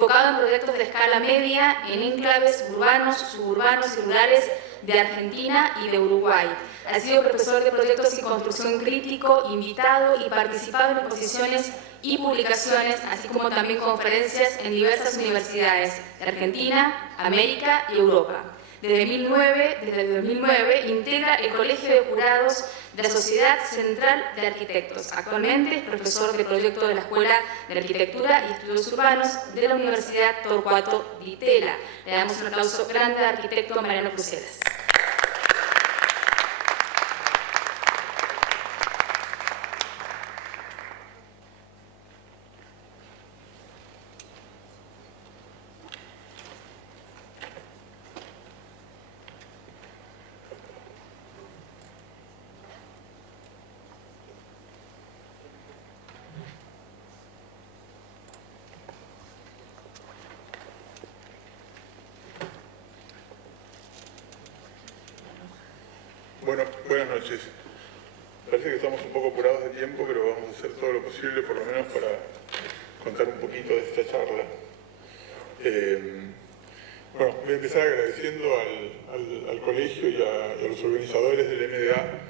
enfocado en proyectos de escala media en enclaves urbanos, suburbanos y rurales de Argentina y de Uruguay. Ha sido profesor de proyectos y construcción crítico, invitado y participado en exposiciones y publicaciones, así como también conferencias en diversas universidades de Argentina, América y Europa. Desde 2009 integra el Colegio de Jurados de la Sociedad Central de Arquitectos. Actualmente es profesor de proyecto de la Escuela de Arquitectura y Estudios Urbanos de la Universidad Torcuato Di Tella. Le damos un aplauso grande al arquitecto Mariano Bruselas. Bueno, buenas noches. Parece que estamos un poco apurados de tiempo, pero vamos a hacer todo lo posible, por lo menos para contar un poquito de esta charla. Bueno, voy a empezar agradeciendo al colegio y a los organizadores del MDA,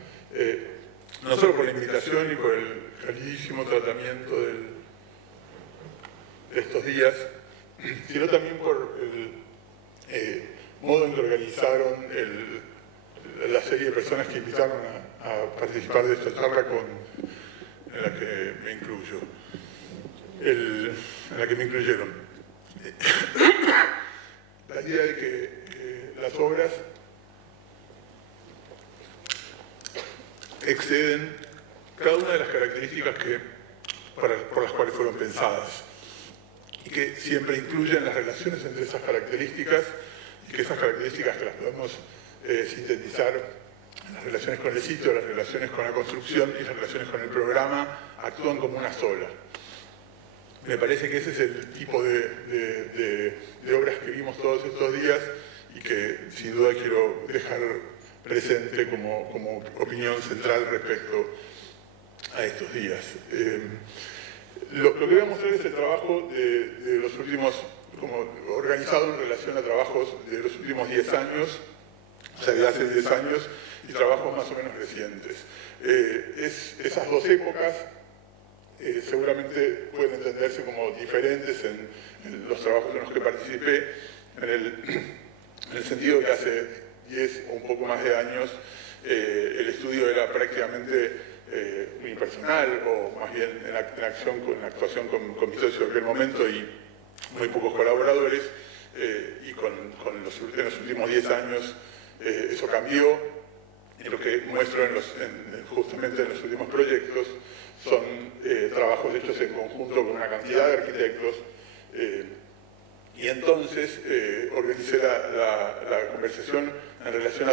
no solo por la invitación y por el calidísimo tratamiento de estos días, sino también por el modo en que organizaron la serie de personas que invitaron a participar de esta charla en la que me incluyo, en la que me incluyeron. La idea de que las obras exceden cada una de las características por las cuales fueron pensadas y que siempre incluyen las relaciones entre esas características y que esas características que las podemos sintetizar en las relaciones con el sitio, las relaciones con la construcción y las relaciones con el programa actúan como una sola. Me parece que ese es el tipo de obras que vimos todos estos días y que sin duda quiero dejar presente como opinión central respecto a estos días. Lo que voy a mostrar es el trabajo de los últimos, como organizado en relación a trabajos de los últimos 10 años, o sea, de hace 10 años, y trabajos más o menos recientes. Esas dos épocas seguramente pueden entenderse como diferentes en los trabajos en los que participé, en el sentido que hace 10 o un poco más de años el estudio era prácticamente unipersonal, o más bien en actuación con mi socio de aquel momento y muy pocos colaboradores, y en los últimos 10 años eso cambió. Y lo que muestro justamente en los últimos proyectos son trabajos hechos en conjunto con una cantidad de arquitectos, y entonces organicé la conversación en relación a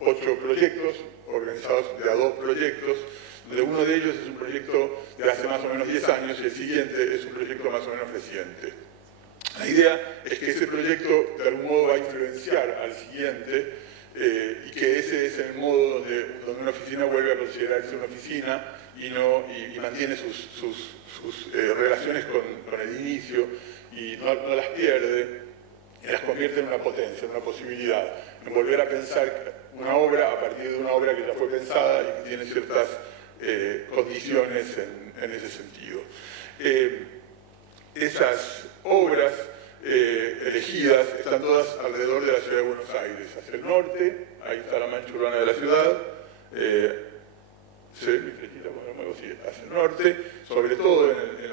8 proyectos, organizados de a 2 proyectos, donde uno de ellos es un proyecto de hace más o menos 10 años y el siguiente es un proyecto más o menos reciente. La idea es que ese proyecto de algún modo va a influenciar al siguiente, y que ese es el modo donde una oficina vuelve a considerarse una oficina y mantiene sus relaciones con el inicio y no las pierde, y las convierte en una potencia, en una posibilidad, en volver a pensar una obra a partir de una obra que ya fue pensada y que tiene ciertas condiciones en ese sentido. Esas obras elegidas están todas alrededor de la ciudad de Buenos Aires. Hacia el norte, ahí está la mancha urbana de la ciudad, mi flechita cuando muevo, sí, hacia el norte, sobre todo en el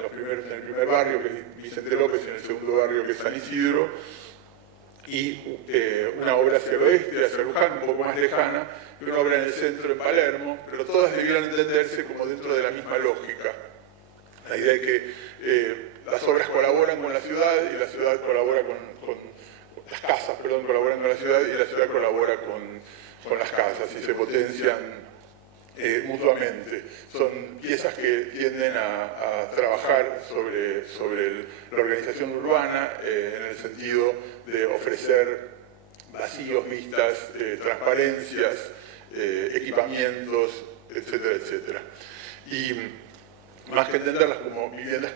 primer barrio, que es Vicente López, y en el segundo barrio, que es San Isidro, y una obra hacia el oeste, hacia Luján, un poco más lejana, y una obra en el centro, en Palermo, pero todas debieran entenderse como dentro de la misma lógica. La idea es que las obras colaboran con la ciudad y la ciudad colabora las casas, colaboran con la ciudad y la ciudad colabora con las casas y se potencian mutuamente. Son piezas que tienden a trabajar sobre la organización urbana en el sentido de ofrecer vacíos, vistas, transparencias, equipamientos, etcétera, etcétera. Y más que entenderlas como viviendas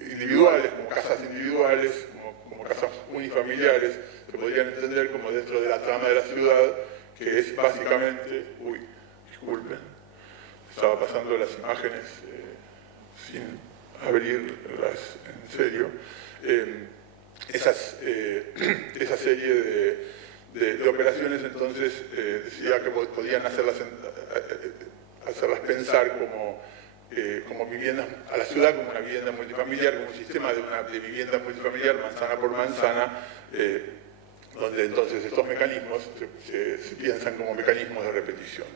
individuales, como casas individuales, como casas unifamiliares, se podrían entender como dentro de la trama de la ciudad, que es básicamente, disculpen, estaba pasando las imágenes sin abrirlas en serio, esa serie de operaciones entonces decía que podían hacerlas pensar como viviendas, a la ciudad como una vivienda multifamiliar, como un sistema de vivienda multifamiliar manzana por manzana, donde entonces estos mecanismos se piensan como mecanismos de repetición.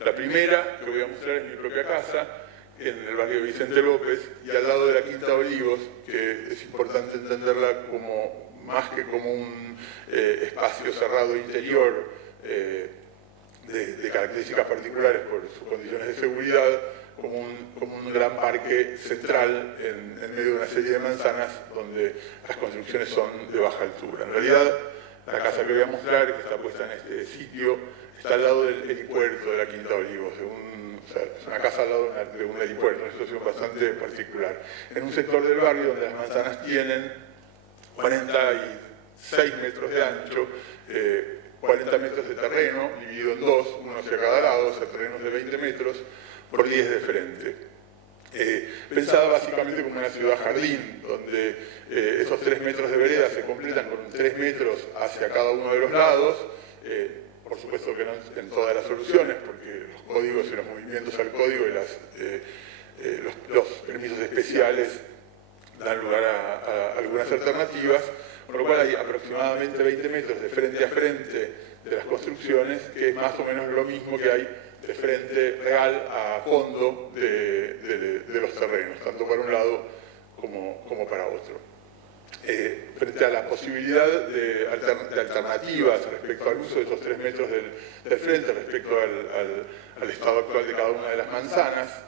La primera que voy a mostrar es mi propia casa, en el barrio Vicente López, y al lado de la Quinta Olivos, que es importante entenderla como más que como un espacio cerrado interior de características particulares por sus condiciones de seguridad, como un gran parque central en medio de una serie de manzanas donde las construcciones son de baja altura. En realidad, la casa que voy a mostrar, que está puesta en este sitio, está al lado del helipuerto de la Quinta Olivos, es una casa al lado de un helipuerto, una situación bastante particular. En un sector del barrio donde las manzanas tienen 46 metros de ancho, 40 metros de terreno, dividido en dos, uno hacia cada lado, o sea, terrenos de 20 metros, por 10 de frente. Pensada básicamente como una ciudad jardín, donde esos 3 metros de vereda se completan con 3 metros hacia cada uno de los lados, por supuesto que no en todas las soluciones, porque los códigos y los movimientos al código y los permisos especiales dan lugar a algunas alternativas, con lo cual hay aproximadamente 20 metros de frente a frente de las construcciones, que es más o menos lo mismo que hay de frente real a fondo de los terrenos, tanto para un lado como para otro. Frente a la posibilidad de alternativas respecto al uso de esos 3 metros del frente, respecto al estado actual de cada una de las manzanas,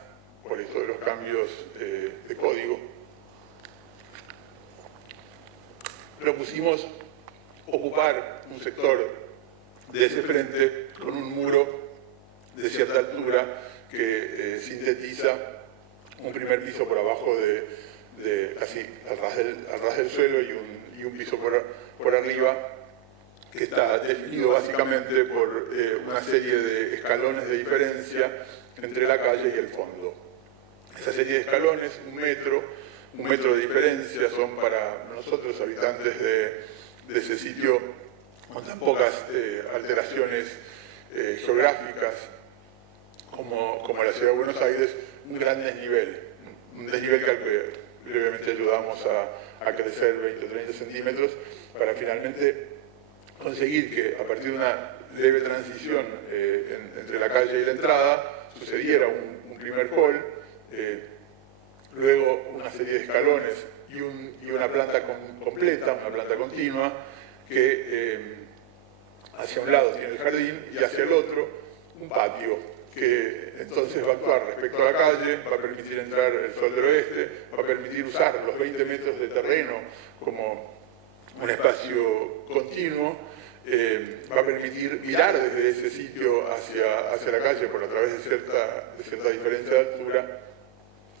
por esto de los cambios de código, propusimos ocupar un sector de ese frente con un muro de cierta altura que sintetiza un primer piso por abajo de casi al ras del suelo y un piso por arriba, que está definido básicamente por una serie de escalones de diferencia entre la calle y el fondo. Esa serie de escalones, un metro de diferencia, son para nosotros, habitantes de ese sitio con tan pocas alteraciones geográficas como la ciudad de Buenos Aires, un gran desnivel. Un desnivel que brevemente ayudamos a crecer 20 o 30 centímetros para finalmente conseguir que a partir de una leve transición entre la calle y la entrada sucediera un primer hall, luego una serie de escalones y una planta completa, una planta continua, que hacia un lado tiene el jardín y hacia el otro un patio, que entonces va a actuar respecto a la calle, va a permitir entrar el sol del oeste, va a permitir usar los 20 metros de terreno como un espacio continuo, va a permitir mirar desde ese sitio hacia la calle por a través de cierta diferencia de altura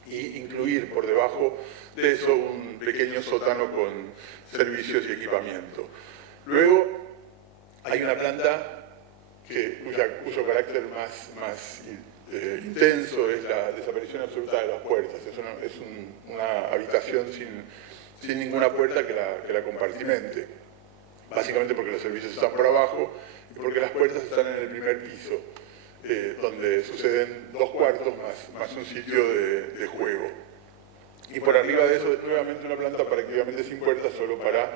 y incluir por debajo de eso un pequeño sótano con servicios y equipamiento. Luego hay una planta cuyo carácter más intenso es la desaparición absoluta de las puertas. Es una habitación sin ninguna puerta que la compartimente, básicamente porque los servicios están por abajo y porque las puertas están en el primer piso, donde suceden 2 cuartos más un sitio de juego. Y por arriba de eso, nuevamente una planta prácticamente sin puertas, solo para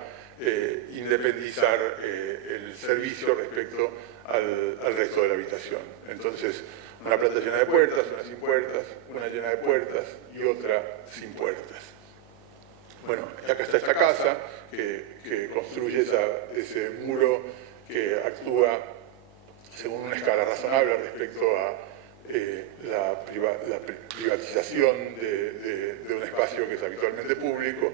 independizar el servicio respecto al resto de la habitación. Entonces, una planta llena de puertas, una sin puertas, una llena de puertas y otra sin puertas. Bueno, acá está esta casa que construye ese muro que actúa según una escala razonable respecto a la privatización de un espacio que es habitualmente público,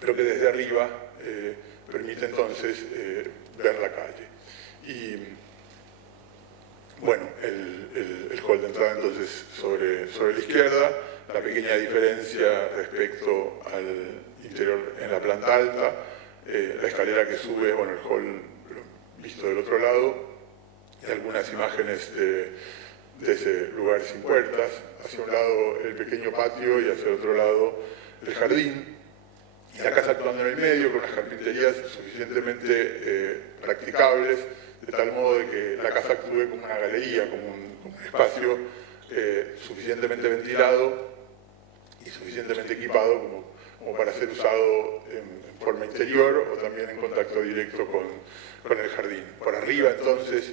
pero que desde arriba permite entonces ver la calle. Y bueno, el hall de entrada entonces sobre la izquierda, la pequeña diferencia respecto al interior en la planta alta, la escalera que sube, bueno, el hall visto del otro lado, y algunas imágenes de ese lugar sin puertas, hacia un lado el pequeño patio y hacia el otro lado el jardín, y la casa actuando en el medio con unas carpinterías suficientemente practicables, de tal modo de que la casa actúe como una galería, como un espacio suficientemente ventilado y suficientemente equipado como para ser usado en forma interior o también en contacto directo con el jardín. Por arriba, entonces,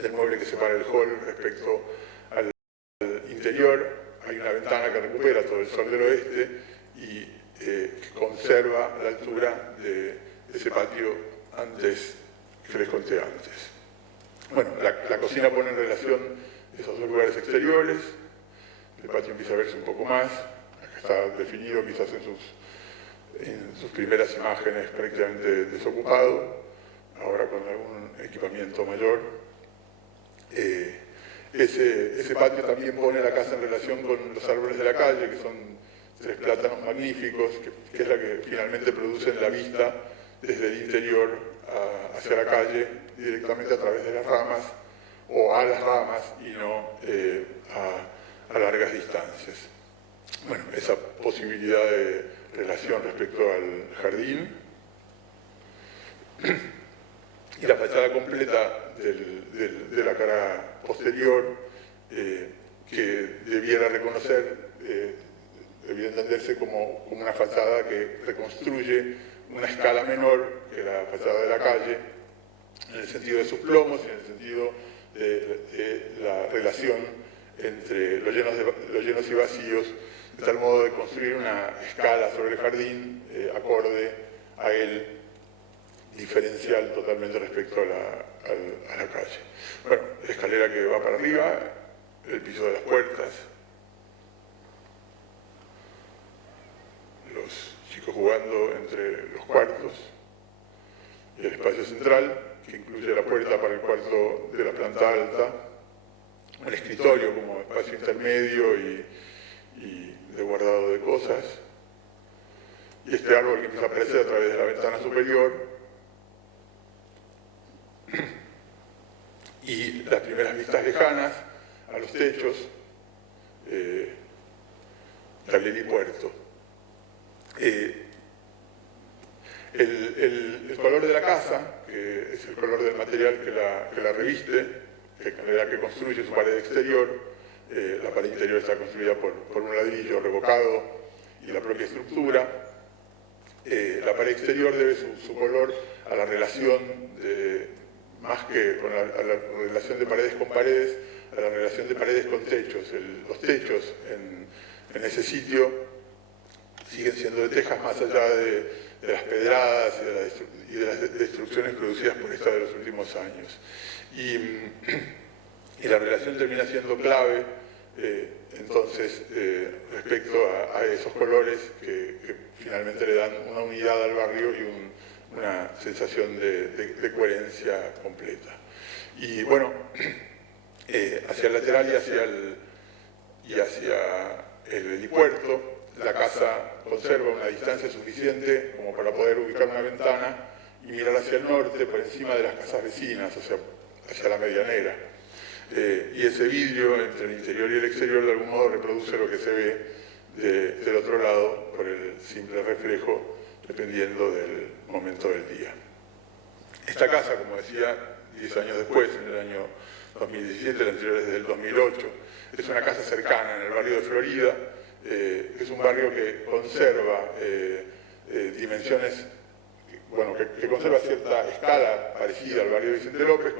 del mueble que separa el hall respecto al interior, hay una ventana que recupera todo el sol del oeste y que conserva la altura de ese patio que les conté antes. Bueno, la cocina pone en relación esos dos lugares exteriores, el patio empieza a verse un poco más, acá está definido quizás en sus primeras imágenes prácticamente desocupado, ahora con algún equipamiento mayor. Ese patio también pone la casa en relación con los árboles de la calle, que son 3 plátanos magníficos, que es la que finalmente producen la vista desde el interior hacia la calle, directamente a través de las ramas, o a las ramas, y no a largas distancias. Bueno, esa posibilidad de relación respecto al jardín. Y la fachada completa de la cara posterior, que debiera entenderse como una fachada que reconstruye una escala menor que la fachada de la calle, en el sentido de sus plomos y en el sentido de la relación entre los llenos y vacíos, de tal modo de construir una escala sobre el jardín acorde a él, diferencial totalmente respecto a la calle. Bueno, la escalera que va para arriba, el piso de las puertas, los chicos jugando entre los cuartos, y el espacio central, que incluye la puerta para el cuarto de la planta alta, un escritorio como espacio intermedio y de guardado de cosas, y este árbol que empieza a aparecer a través de la ventana superior, y las primeras vistas lejanas a los techos, tablero y puerto. El color de la casa, que es el color del material que la reviste, que construye su pared exterior, la pared interior está construida por un ladrillo revocado y la propia estructura. La pared exterior debe su color a la relación más que a la relación de paredes con paredes, a la relación de paredes con techos. Los techos en ese sitio siguen siendo de tejas más allá de las pedradas y de las destrucciones producidas por esta de los últimos años. Y la relación termina siendo clave, entonces, respecto a esos colores que finalmente le dan una unidad al barrio y una sensación de coherencia completa. Y bueno, hacia el lateral y hacia el helipuerto, la casa conserva una distancia suficiente como para poder ubicar una ventana y mirar hacia el norte por encima de las casas vecinas, o sea, hacia la medianera. Y ese vidrio entre el interior y el exterior de algún modo reproduce lo que se ve del otro lado por el simple reflejo, dependiendo del momento del día. Esta casa, como decía, 10 años después, en el año 2017, la anterior es del 2008, es una casa cercana en el barrio de Florida. Es un barrio que conserva dimensiones, bueno, que conserva cierta escala parecida al barrio de Vicente López,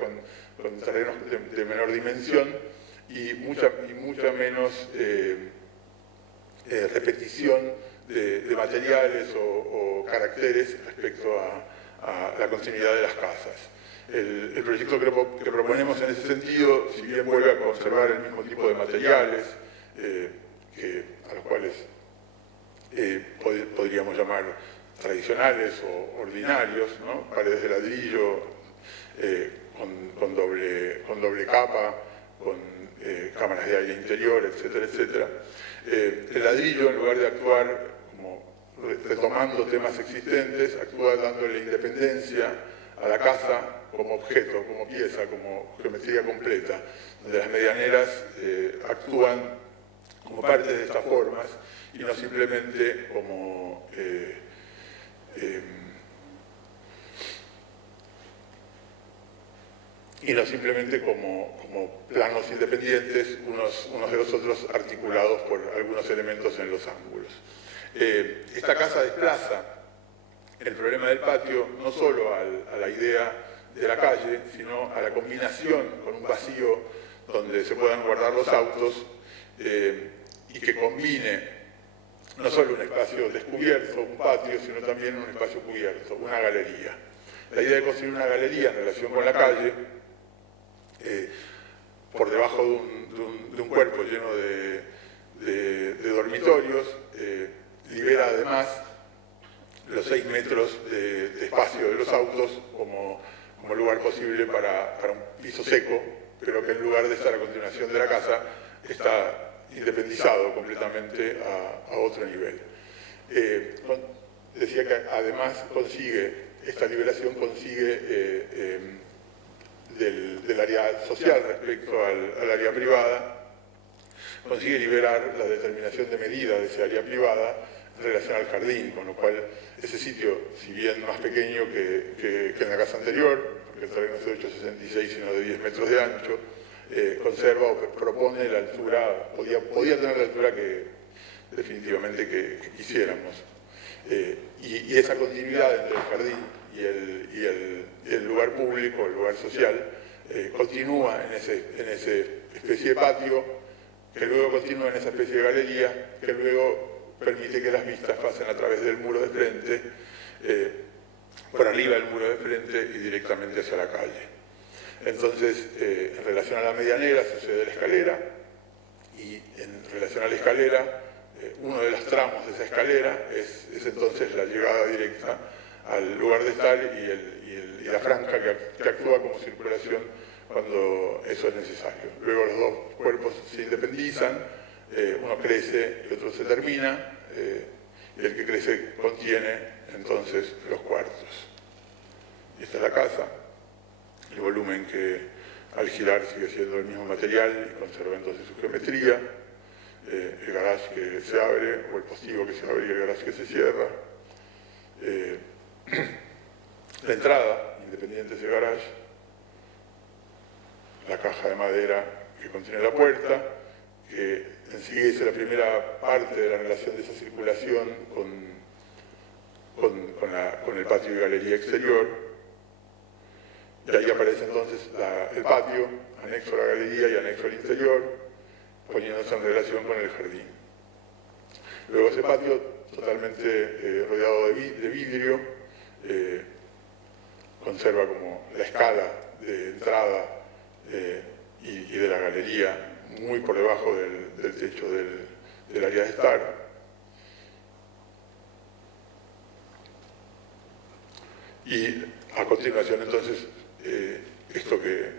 con terrenos de menor dimensión y mucha menos repetición de materiales o caracteres respecto a la continuidad de las casas. El proyecto que proponemos en ese sentido, si bien vuelve a conservar el mismo tipo de materiales, a los cuales podríamos llamar tradicionales o ordinarios, ¿no? Paredes de ladrillo con doble capa, con cámaras de aire interior, etcétera, etcétera. El ladrillo, en lugar de actuar como retomando temas existentes, actúa dándole independencia a la casa como objeto, como pieza, como geometría completa, donde las medianeras actúan como parte de estas formas y no simplemente como planos independientes, unos de los otros articulados por algunos elementos en los ángulos. Esta casa desplaza el problema del patio no solo a la idea de la calle, sino a la combinación con un vacío donde se puedan guardar los autos y que combine no solo un espacio descubierto, un patio, sino también un espacio cubierto, una galería. La idea de construir una galería en relación con la calle, por debajo de un cuerpo lleno de dormitorios, libera además los 6 metros de espacio de los autos como lugar posible para un piso seco, pero que en lugar de estar a continuación de la casa, está independizado completamente a otro nivel. Decía que además esta liberación consigue del área social respecto al área privada, consigue liberar la determinación de medida de ese área privada en relación al jardín, con lo cual ese sitio, si bien más pequeño que en la casa anterior, porque el terreno es de 8,66 sino de 10 metros de ancho, conserva o propone la altura, podía tener la altura que definitivamente que quisiéramos. Y esa continuidad entre el jardín y el lugar público, el lugar social, continúa en esa especie de patio, que luego continúa en esa especie de galería, que luego permite que las vistas pasen a través del muro de frente, por arriba del muro de frente y directamente hacia la calle. Entonces, en relación a la medianera sucede la escalera, y en relación a la escalera, uno de los tramos de esa escalera es entonces la llegada directa al lugar de estar y la franja que actúa como circulación cuando eso es necesario. Luego los dos cuerpos se independizan, uno crece y otro se termina, y el que crece contiene entonces los cuartos. Y esta es la casa. El volumen que al girar sigue siendo el mismo material y conserva entonces su geometría, el garage que se abre, o el postigo que se abre y el garage que se cierra, la entrada, independiente de ese garage, la caja de madera que contiene la puerta, que en sí es la primera parte de la relación de esa circulación con el patio y galería exterior. Y ahí aparece entonces el patio, anexo a la galería y anexo al interior, poniéndose en relación con el jardín. Luego ese patio, totalmente rodeado de vidrio, conserva como la escala de entrada y de la galería muy por debajo del techo del área de estar. Y a continuación entonces esto que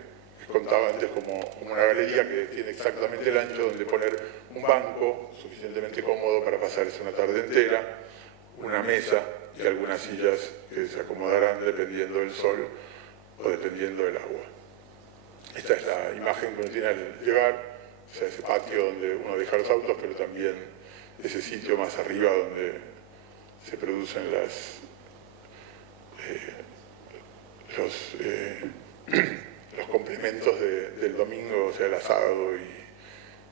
contaba antes como una galería que tiene exactamente el ancho donde poner un banco suficientemente cómodo para pasarse una tarde entera, una mesa y algunas sillas que se acomodarán dependiendo del sol o dependiendo del agua. Esta es la imagen que uno tiene al llegar, o sea, ese patio donde uno deja los autos, pero también ese sitio más arriba donde se producen los complementos del domingo, o sea, el asado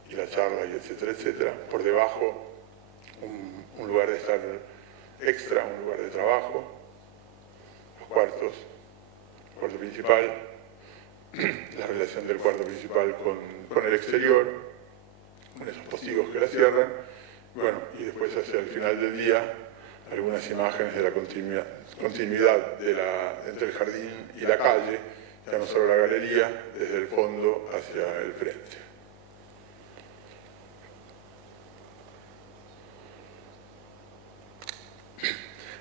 y la charla, y etcétera, etcétera. Por debajo, un lugar de estar extra, un lugar de trabajo, los cuartos, el cuarto principal, la relación del cuarto principal con el exterior, con esos postigos que la cierran, bueno, y después hacia el final del día, algunas imágenes de la continuidad entre el jardín y la calle, ya no solo la galería, desde el fondo hacia el frente.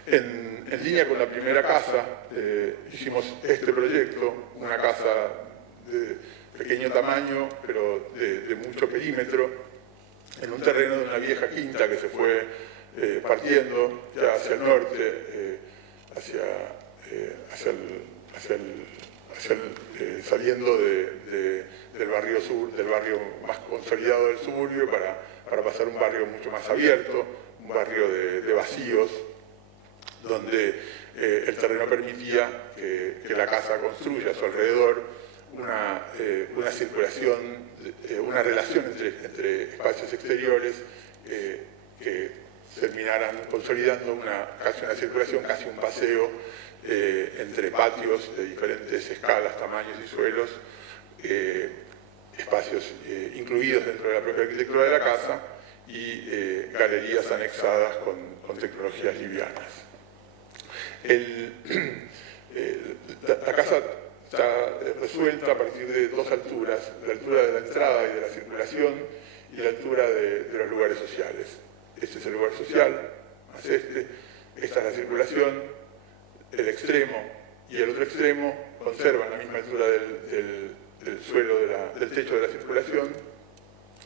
En línea con la primera casa, hicimos este proyecto, una casa de pequeño tamaño, pero de mucho perímetro, en un terreno de una vieja quinta que se fue partiendo ya hacia el norte, saliendo del barrio sur, del barrio más consolidado del suburbio, para pasar a un barrio mucho más abierto, un barrio de vacíos, donde el terreno permitía que la casa construya a su alrededor una circulación, una relación entre espacios exteriores que terminaran consolidando casi una circulación, casi un paseo entre patios de diferentes escalas, tamaños y suelos, espacios incluidos dentro de la propia arquitectura de la casa y galerías anexadas con tecnologías livianas. La casa está resuelta a partir de dos alturas, la altura de la entrada y de la circulación y la altura de los lugares sociales. Este es el lugar social, más esta es la circulación, el extremo y el otro extremo conservan la misma altura del suelo, del techo de la circulación,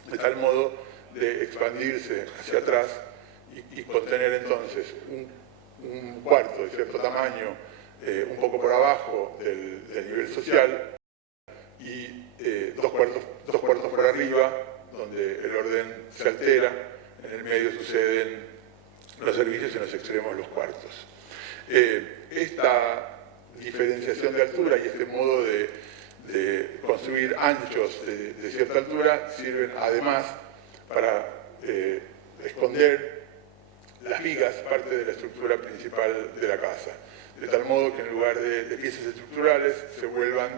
de tal modo de expandirse hacia atrás y contener entonces un cuarto de cierto tamaño, un poco por abajo del nivel social, y dos cuartos por arriba, donde el orden se altera, en el medio suceden los servicios y en los extremos los cuartos. Esta diferenciación de altura y este modo de construir anchos de cierta altura sirven además para esconder las vigas, parte de la estructura principal de la casa, de tal modo que en lugar de piezas estructurales se vuelvan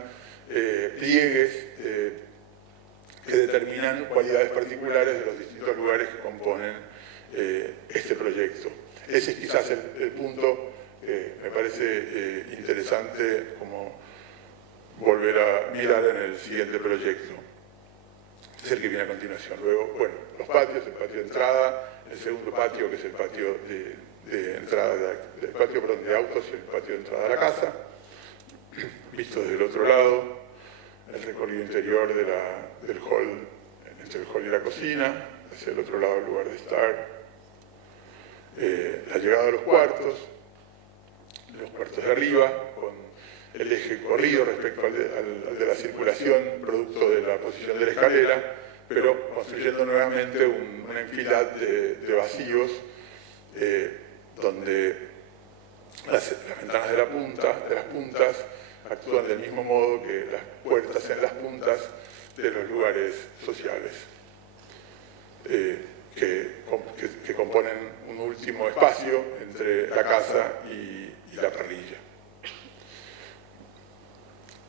pliegues que determinan cualidades particulares de los distintos lugares que componen este proyecto. Ese es quizás el punto que me parece interesante como volver a mirar en el siguiente proyecto. Es el que viene a continuación. Luego, bueno, los patios, el patio de entrada, el segundo patio, que es el patio de entrada, el patio de autos y el patio de entrada a la casa, visto desde el otro lado, el recorrido interior del hall, entre el hall y la cocina, hacia el otro lado del lugar de estar, la llegada de los cuartos de arriba, con el eje corrido respecto al de la circulación, producto de la posición de la escalera, pero construyendo nuevamente una enfilad de vacíos, donde las ventanas de las puntas actúan del mismo modo que las puertas en las puntas de los lugares sociales, que componen un último espacio entre la casa y la parrilla.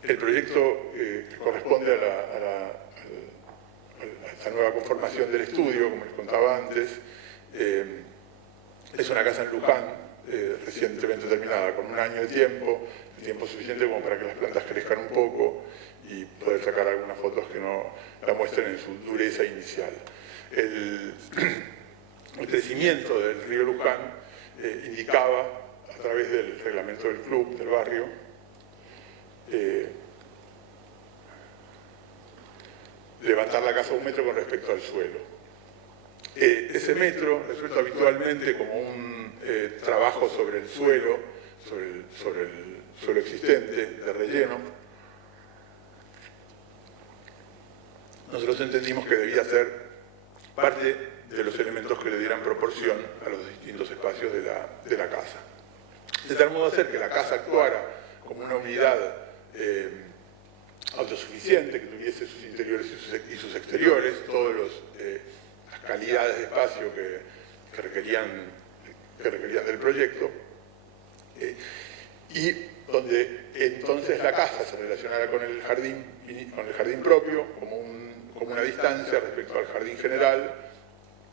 El proyecto que corresponde a esta nueva conformación del estudio, como les contaba antes, es una casa en Luján, recientemente terminada, con un año de tiempo, el tiempo suficiente como para que las plantas crezcan un poco y poder sacar algunas fotos que no la muestren en su dureza inicial. El crecimiento del río Luján indicaba, a través del reglamento del club, del barrio, levantar la casa 1 metro con respecto al suelo. Ese metro resuelto habitualmente como un trabajo sobre el suelo, sobre el suelo existente de relleno. Nosotros entendimos que debía ser parte de los elementos que le dieran proporción a los distintos espacios de la casa. De tal modo hacer que la casa actuara como una unidad autosuficiente, que tuviese sus interiores y sus exteriores, todas las calidades de espacio que requerían del proyecto, y donde entonces la casa se relacionara con el jardín propio como una distancia respecto al jardín general,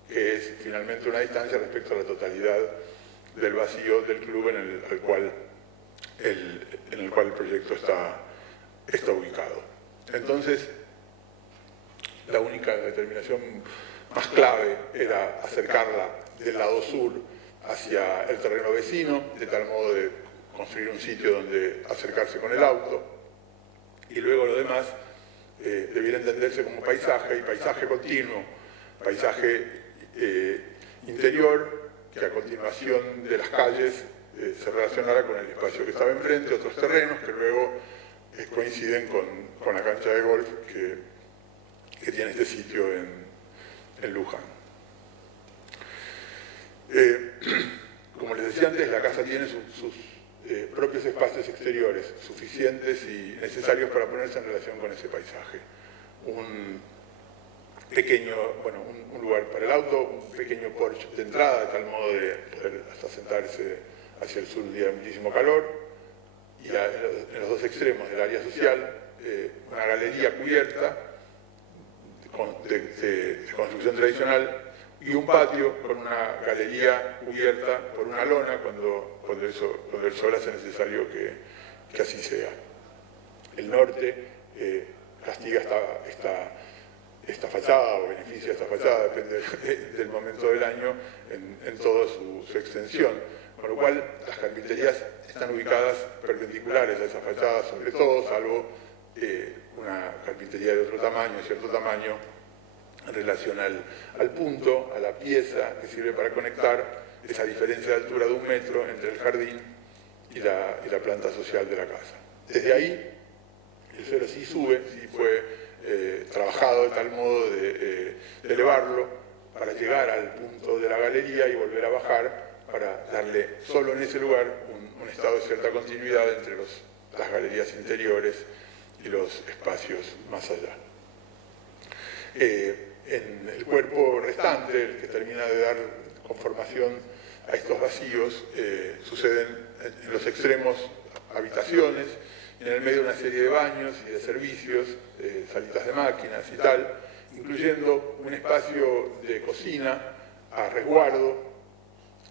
que es finalmente una distancia respecto a la totalidad del vacío del club en el cual el proyecto está ubicado. Entonces, la única determinación más clave era acercarla del lado sur hacia el terreno vecino, de tal modo de construir un sitio donde acercarse con el auto, y luego lo demás debiera entenderse como paisaje, y paisaje continuo paisaje interior que a continuación de las calles se relacionara con el espacio que estaba enfrente, otros terrenos que luego coinciden con la cancha de golf que tiene este sitio en Luján. Como les decía antes, la casa tiene sus propios espacios exteriores suficientes y necesarios para ponerse en relación con ese paisaje. Un pequeño, bueno, un lugar para el auto, un pequeño porche de entrada, de tal modo de poder hasta sentarse hacia el sur un día de muchísimo calor, y en los dos extremos del área social, una galería cubierta de construcción tradicional y un patio con una galería cubierta por una lona cuando el sol hace necesario que así sea. El norte castiga esta fachada o beneficia esta fachada, depende del momento del año, en toda su extensión. Con lo cual, las carpinterías están ubicadas perpendiculares a esa fachada, sobre todo, salvo una carpintería de otro tamaño, cierto tamaño, en relación al punto, a la pieza que sirve para conectar esa diferencia de altura de 1 metro entre el jardín y la planta social de la casa. Desde ahí, el suelo sí sube, sí fue trabajado de tal modo de elevarlo para llegar al punto de la galería y volver a bajar para darle solo en ese lugar un estado de cierta continuidad entre las galerías interiores y los espacios más allá. En el cuerpo restante, el que termina de dar conformación a estos vacíos, suceden en los extremos habitaciones, y en el medio una serie de baños y de servicios, salitas de máquinas y tal, incluyendo un espacio de cocina a resguardo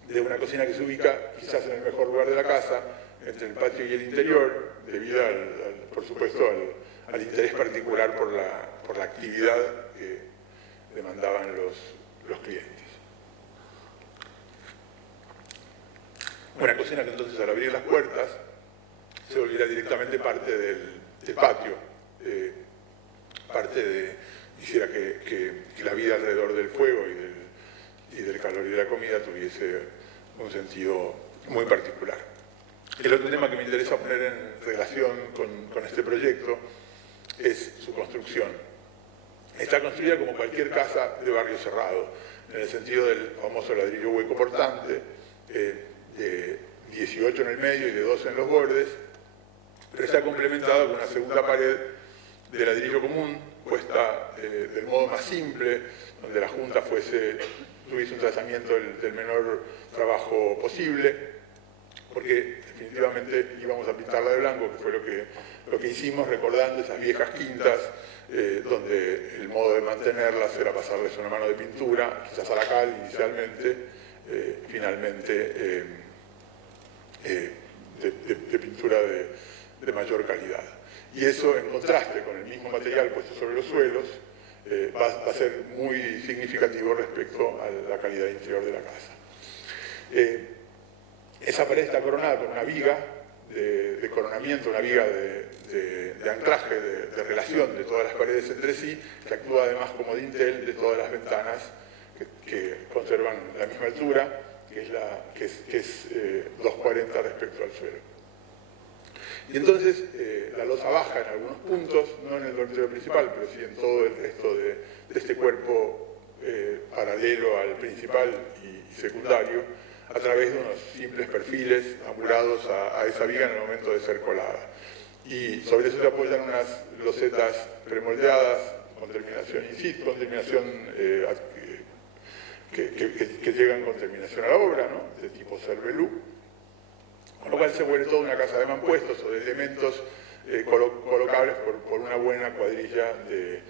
de una cocina que se ubica quizás en el mejor lugar de la casa, entre el patio y el interior, debido por supuesto al interés particular por la actividad que demandaban los clientes. Una cocina que entonces, al abrir las puertas, se volviera directamente parte del patio, hiciera que la vida alrededor del fuego y del calor y de la comida tuviese un sentido muy particular. El otro tema que me interesa poner en relación con este proyecto es su construcción. Está construida como cualquier casa de barrio cerrado, en el sentido del famoso ladrillo hueco portante, de 18 en el medio y de 12 en los bordes, pero está complementado con una segunda pared de ladrillo común, puesta del modo más simple, donde la junta tuviese un trazamiento del menor trabajo posible, porque definitivamente íbamos a pintarla de blanco, que fue lo que hicimos, recordando esas viejas quintas, donde el modo de mantenerlas era pasarles una mano de pintura, quizás a la cal inicialmente, finalmente de pintura de mayor calidad. Y eso, en contraste con el mismo material puesto sobre los suelos, va a ser muy significativo respecto a la calidad interior de la casa. Esa pared está coronada con una viga de coronamiento, una viga de anclaje, de relación de todas las paredes entre sí, que actúa además como dintel de todas las ventanas que conservan la misma altura, que es 2,40 respecto al suelo. Y entonces la losa baja en algunos puntos, no en el dormitorio principal, pero sí en todo el resto de este cuerpo paralelo al principal y secundario, a través de unos simples perfiles amurados a esa viga en el momento de ser colada. Y sobre eso se apoyan unas losetas premoldeadas con terminación in situ, con terminación que llegan con terminación a la obra, ¿no? De tipo cervelú, con lo cual se vuelve toda una casa de mampuestos o de elementos colocables por una buena cuadrilla de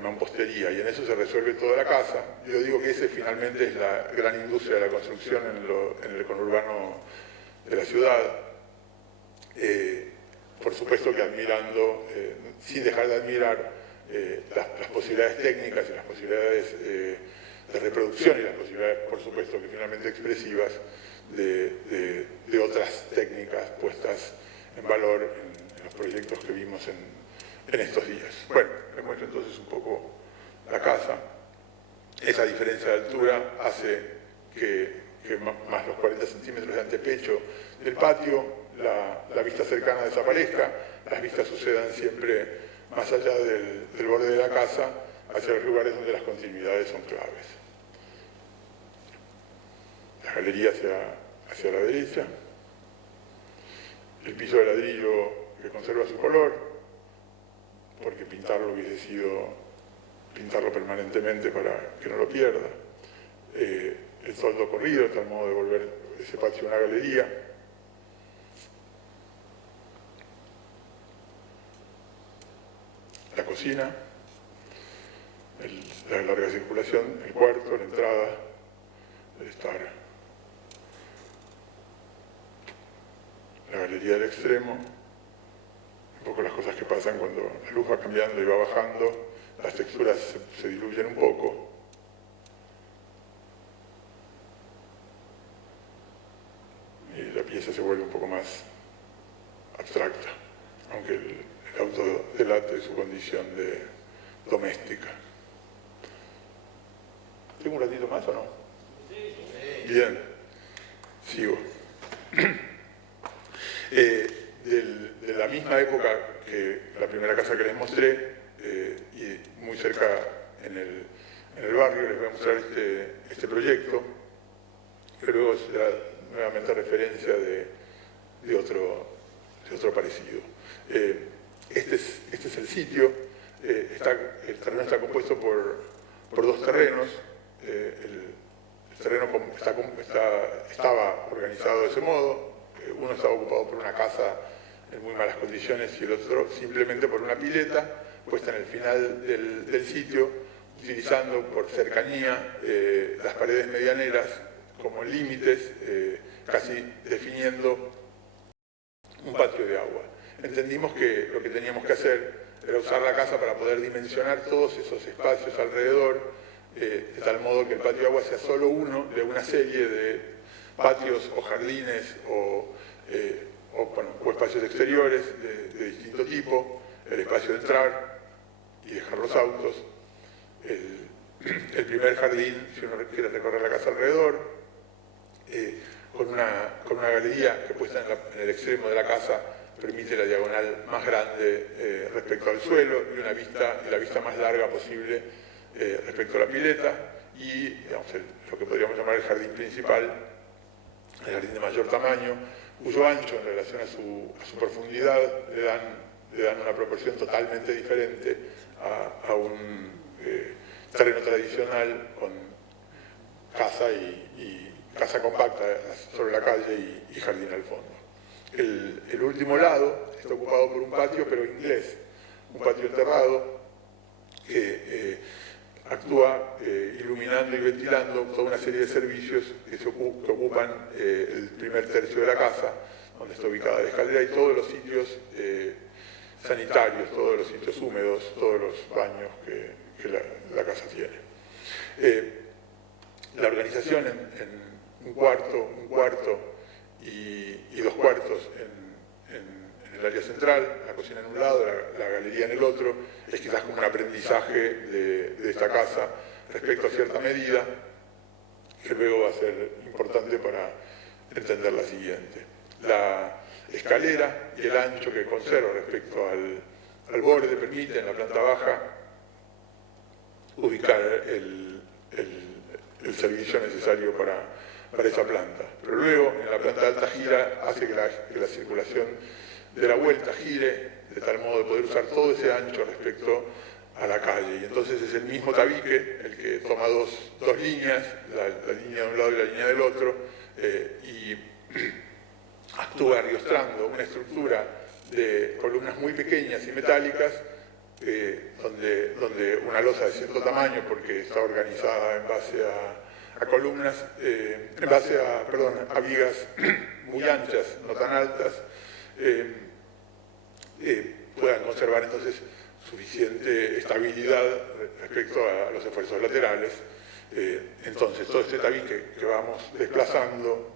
mampostería, y en eso se resuelve toda la casa. Yo digo que ese finalmente es la gran industria de la construcción en el conurbano de la ciudad, por supuesto que admirando, sin dejar de admirar las posibilidades técnicas y las posibilidades de reproducción y las posibilidades, por supuesto, que finalmente expresivas de otras técnicas puestas en valor en los proyectos que vimos en estos días. Bueno, les muestro entonces un poco la casa. esa diferencia de altura hace que más los 40 centímetros de antepecho del patio, la vista cercana desaparezca, las vistas sucedan siempre más allá del borde de la casa, hacia los lugares donde las continuidades son claves. La galería hacia la derecha, el piso de ladrillo que conserva su color, porque pintarlo hubiese sido pintarlo permanentemente para que no lo pierda. El toldo corrido, tal modo de volver ese patio una galería. La cocina, la larga circulación, el cuarto, la entrada, el estar. La galería del extremo, un poco las cosas que pasan cuando la luz va cambiando y va bajando, las texturas se diluyen un poco. Y la pieza se vuelve un poco más abstracta, aunque el auto delate su condición de doméstica. ¿Tengo un ratito más o no? Sí. Bien, sigo. De la misma época que la primera casa que les mostré, y muy cerca en el barrio, les voy a mostrar este proyecto, que luego será nuevamente referencia de otro parecido. Este es el sitio, el terreno está compuesto por dos terrenos. El terreno estaba organizado de ese modo, uno estaba ocupado por una casa en muy malas condiciones y el otro simplemente por una pileta puesta en el final del sitio, utilizando por cercanía las paredes medianeras como límites, casi definiendo un patio de agua. Entendimos que lo que teníamos que hacer era usar la casa para poder dimensionar todos esos espacios alrededor, de tal modo que el patio de agua sea solo uno de una serie de patios o jardines o espacios exteriores de distinto tipo, el espacio de entrar y dejar los autos, el primer jardín, si uno quiere recorrer la casa alrededor, con una galería que puesta en el extremo de la casa permite la diagonal más grande respecto al suelo y la vista más larga posible respecto a la pileta, y digamos, lo que podríamos llamar el jardín principal, el jardín de mayor tamaño, cuyo ancho en relación a su profundidad le dan una proporción totalmente diferente a un terreno tradicional con casa y casa compacta sobre la calle y jardín al fondo. El último lado está ocupado por un patio, pero inglés, un patio enterrado que actúa iluminando y ventilando toda una serie de servicios que ocupan el primer tercio de la casa, donde está ubicada la escalera, y todos los sitios sanitarios, todos los sitios húmedos, todos los baños que la casa tiene. La organización en un cuarto y dos cuartos en el área central, la cocina en un lado, la galería en el otro, es quizás como un aprendizaje de esta casa respecto a cierta medida, que luego va a ser importante para entender la siguiente. La escalera y el ancho que conserva respecto al borde permite en la planta baja ubicar el servicio necesario para esa planta. Pero luego en la planta alta gira, hace que la circulación de la vuelta gire de tal modo de poder usar todo ese ancho respecto a la calle. Y entonces es el mismo tabique el que toma dos líneas, la línea de un lado y la línea del otro, y actúa ariostrando una estructura de columnas muy pequeñas y metálicas, donde una losa de cierto tamaño, porque está organizada en base a columnas, en base a vigas muy anchas, no tan altas, puedan conservar entonces suficiente estabilidad respecto a los esfuerzos laterales. Entonces todo este tabique que vamos desplazando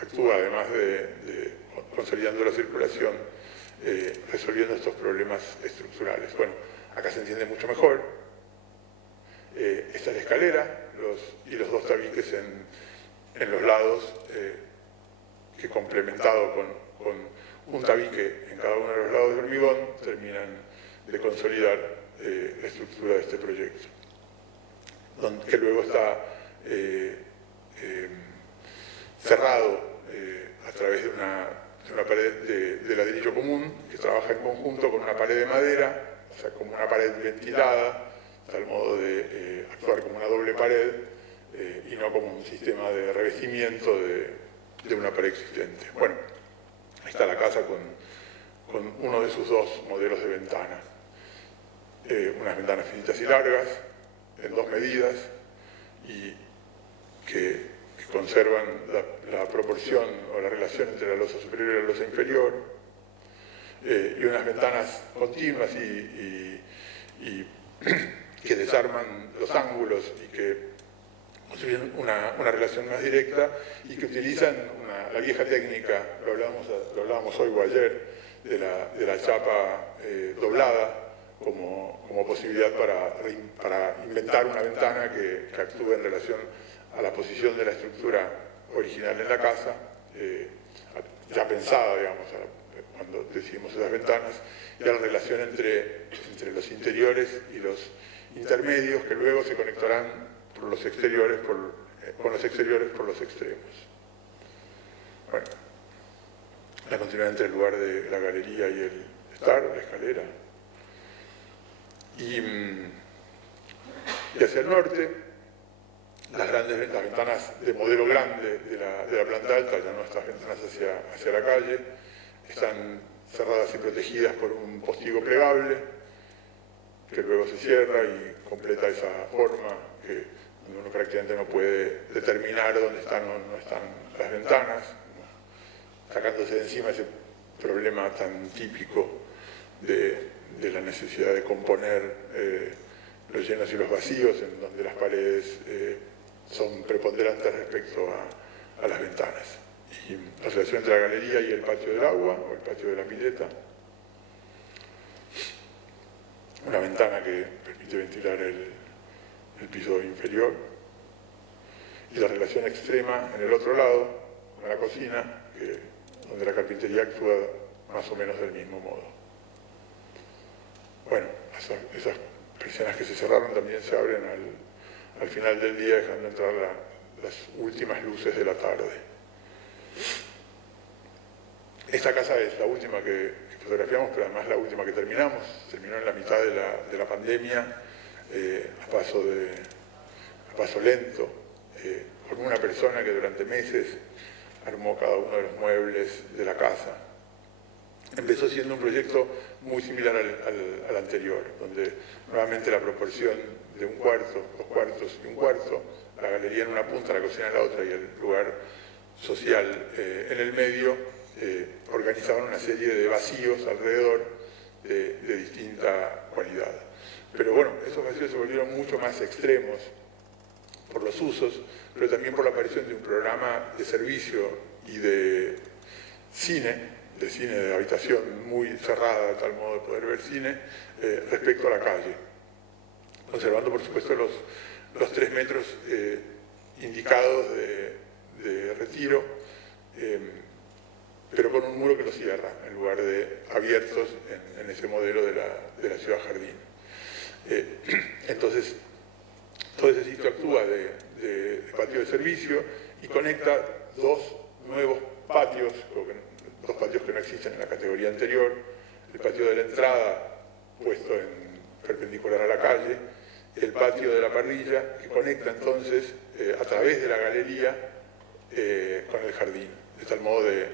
actúa además de consolidando la circulación, resolviendo estos problemas estructurales. Bueno, acá se entiende mucho mejor. Esta es la escalera y los dos tabiques en los lados, que complementado con un tabique en cada uno de los lados de hormigón, terminan de consolidar la estructura de este proyecto, que luego está cerrado a través de una pared de ladrillo común, que trabaja en conjunto con una pared de madera, o sea, como una pared ventilada, tal modo de actuar como una doble pared y no como un sistema de revestimiento de una pared existente. Bueno, ahí está la casa con uno de sus dos modelos de ventana. Unas ventanas finitas y largas, en dos medidas, y que conservan la proporción o la relación entre la losa superior y la losa inferior, y unas ventanas continuas y que desarman los ángulos y que construyen una relación más directa y que utilizan la vieja técnica, lo hablábamos hoy o ayer, de la chapa doblada como posibilidad para inventar una ventana que actúe en relación a la posición de la estructura original en la casa, ya pensada, digamos, cuando decidimos esas ventanas, y a la relación entre los interiores y los intermedios, que luego se conectarán con los exteriores por los extremos. Bueno, la continuidad entre el lugar de la galería y el estar, la escalera. Y hacia el norte, las ventanas de modelo grande de la planta alta, ya no estas ventanas hacia la calle, están cerradas y protegidas por un postigo plegable, que luego se cierra y completa esa forma que uno prácticamente no puede determinar dónde están o no están las ventanas, sacándose de encima ese problema tan típico de la necesidad de componer los llenos y los vacíos, en donde las paredes son preponderantes respecto a las ventanas. Y la relación entre la galería y el patio del agua, o el patio de la pileta, una ventana que permite ventilar el piso inferior, y la relación extrema en el otro lado, con la cocina, donde la carpintería actúa más o menos del mismo modo. Bueno, esas persianas que se cerraron también se abren al final del día, dejando entrar las últimas luces de la tarde. Esta casa es la última que fotografiamos, pero además la última que terminamos. Terminó en la mitad de la pandemia, a paso lento, con una persona que durante meses armó cada uno de los muebles de la casa. Empezó siendo un proyecto muy similar al anterior, donde nuevamente la proporción de un cuarto, 2 cuartos y un cuarto, la galería en una punta, la cocina en la otra y el lugar social en el medio, organizaban una serie de vacíos alrededor de distinta cualidad. Pero bueno, esos vacíos se volvieron mucho más extremos por los usos, pero también por la aparición de un programa de servicio y de cine de habitación muy cerrada, de tal modo de poder ver cine, respecto a la calle, conservando por supuesto los 3 metros indicados de retiro, pero con un muro que lo cierra, en lugar de abiertos en ese modelo de la ciudad jardín. Entonces, todo ese sitio actúa de patio de servicio y conecta 2 nuevos patios, 2 patios que no existen en la categoría anterior: el patio de la entrada, puesto perpendicular a la calle, el patio de la parrilla, que conecta entonces a través de la galería con el jardín, de tal modo de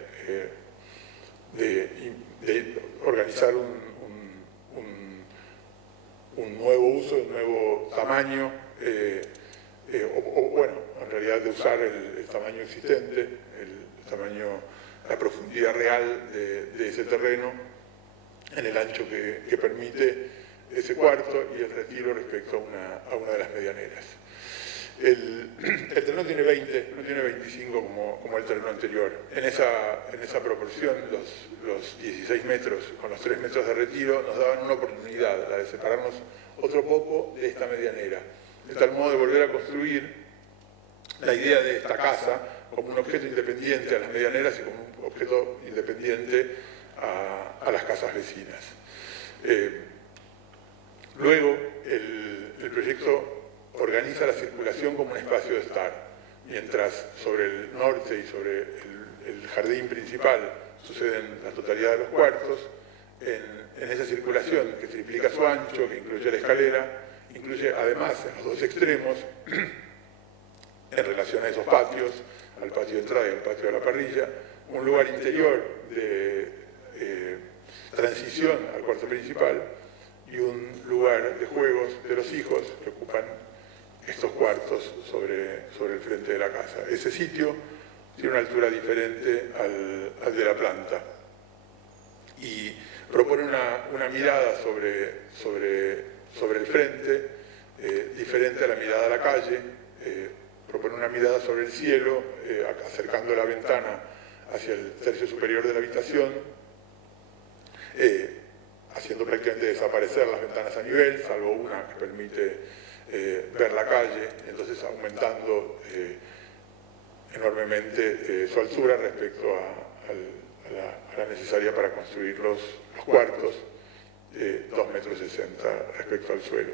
organizar un nuevo uso, un nuevo tamaño, bueno, en realidad de usar el tamaño existente, la profundidad real de ese terreno en el ancho que permite ese cuarto y el retiro respecto a una de las medianeras. El terreno tiene 20, no tiene 25 como el terreno anterior. En esa proporción, los 16 metros con los 3 metros de retiro nos daban una oportunidad, la de separarnos otro poco de esta medianera. de tal modo de volver a construir la idea de esta casa como un objeto independiente a las medianeras y como un objeto independiente a las casas vecinas. Luego, el proyecto organiza la circulación como un espacio de estar, mientras sobre el norte y sobre el jardín principal suceden la totalidad de los cuartos. En esa circulación, que triplica su ancho, que incluye la escalera, incluye además en los dos extremos, en relación a esos patios, al patio de entrada y al patio de la parrilla, un lugar interior de transición al cuarto principal y un lugar de juegos de los hijos que ocupan estos cuartos sobre el frente de la casa. Ese sitio tiene una altura diferente al de la planta y propone una mirada sobre el frente diferente a la mirada a la calle, propone una mirada sobre el cielo, acercando la ventana hacia el tercio superior de la habitación, haciendo prácticamente desaparecer las ventanas a nivel, salvo una que permite ver la calle, entonces aumentando enormemente su altura respecto a la necesaria para construir los cuartos, 2,60 metros respecto al suelo.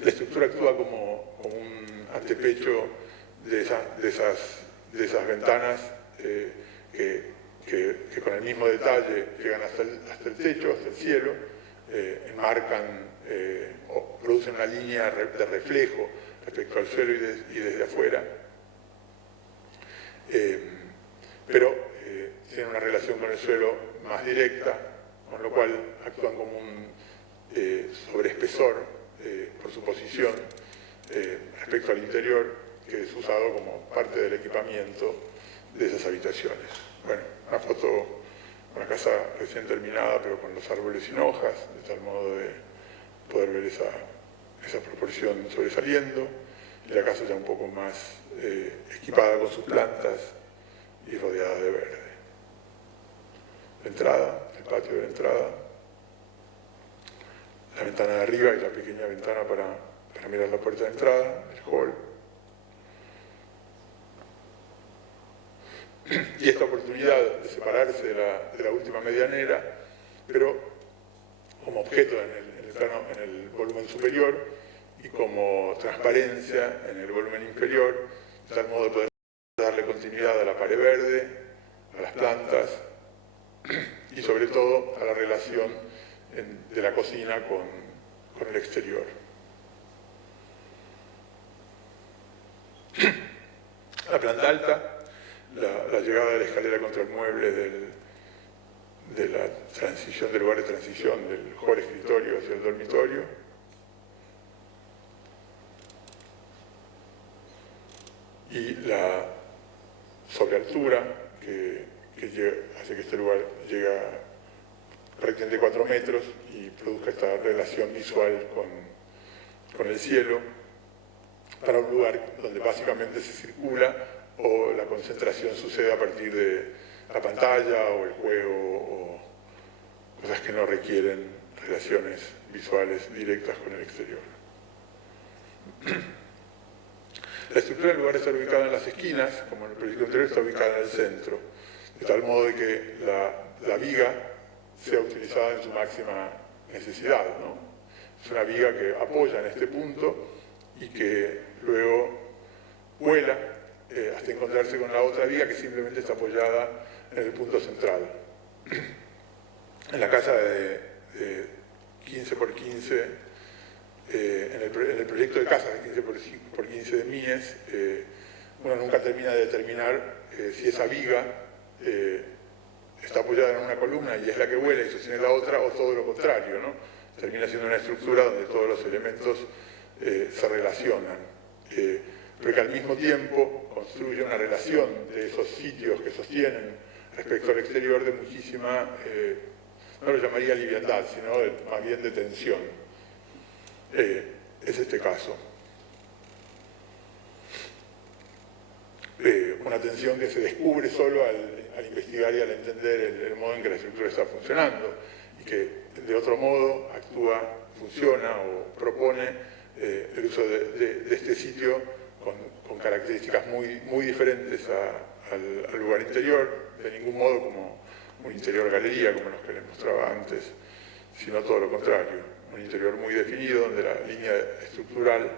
La estructura actúa como un antepecho de esas ventanas que con el mismo detalle llegan hasta el techo, hasta el cielo, enmarcan o producen una línea de reflejo respecto al suelo y desde afuera, pero tienen una relación con el suelo más directa, con lo cual actúan como un sobreespesor por su posición respecto al interior, que es usado como parte del equipamiento de esas habitaciones. Bueno, una foto, una casa recién terminada, pero con los árboles sin hojas, de tal modo de poder ver esa proporción sobresaliendo, y la casa ya un poco más equipada con sus plantas y rodeada de verde. La entrada, el patio de la entrada, la ventana de arriba y la pequeña ventana para mirar la puerta de entrada, el hall. Y esta oportunidad de separarse de la última medianera, pero como objeto en el volumen superior y como transparencia en el volumen inferior, de tal modo de poder darle continuidad a la pared verde, a las plantas y sobre todo a la relación de la cocina con el exterior. La planta alta, la llegada de la escalera contra el mueble de la transición, del lugar de transición del hall escritorio hacia el dormitorio. Y la sobrealtura que hace que este lugar llegue a prácticamente 4 metros y produzca esta relación visual con el cielo, para un lugar donde básicamente se circula o la concentración sucede a partir de la pantalla o el juego o cosas que no requieren relaciones visuales directas con el exterior. La estructura del lugar está ubicada en las esquinas, como en el proyecto anterior está ubicada en el centro, de tal modo de que la viga sea utilizada en su máxima necesidad, ¿no? Es una viga que apoya en este punto y que luego vuela hasta encontrarse con la otra viga que simplemente está apoyada en el punto central. En la casa de 15 por 15, en el proyecto de casa de 15 por 15 de Mies, uno nunca termina de determinar si esa viga está apoyada en una columna y es la que vuela y sostiene la otra, o todo lo contrario, ¿no? Termina siendo una estructura donde todos los elementos se relacionan, pero que al mismo tiempo construye una relación de esos sitios que sostienen respecto al exterior de muchísima, no lo llamaría liviandad, sino más bien de tensión. Es este caso. Una tensión que se descubre solo al investigar y al entender el modo en que la estructura está funcionando y que de otro modo actúa, funciona o propone el uso de este sitio con características muy diferentes al lugar interior, de ningún modo como un interior galería, como los que les mostraba antes, sino todo lo contrario, un interior muy definido donde la línea estructural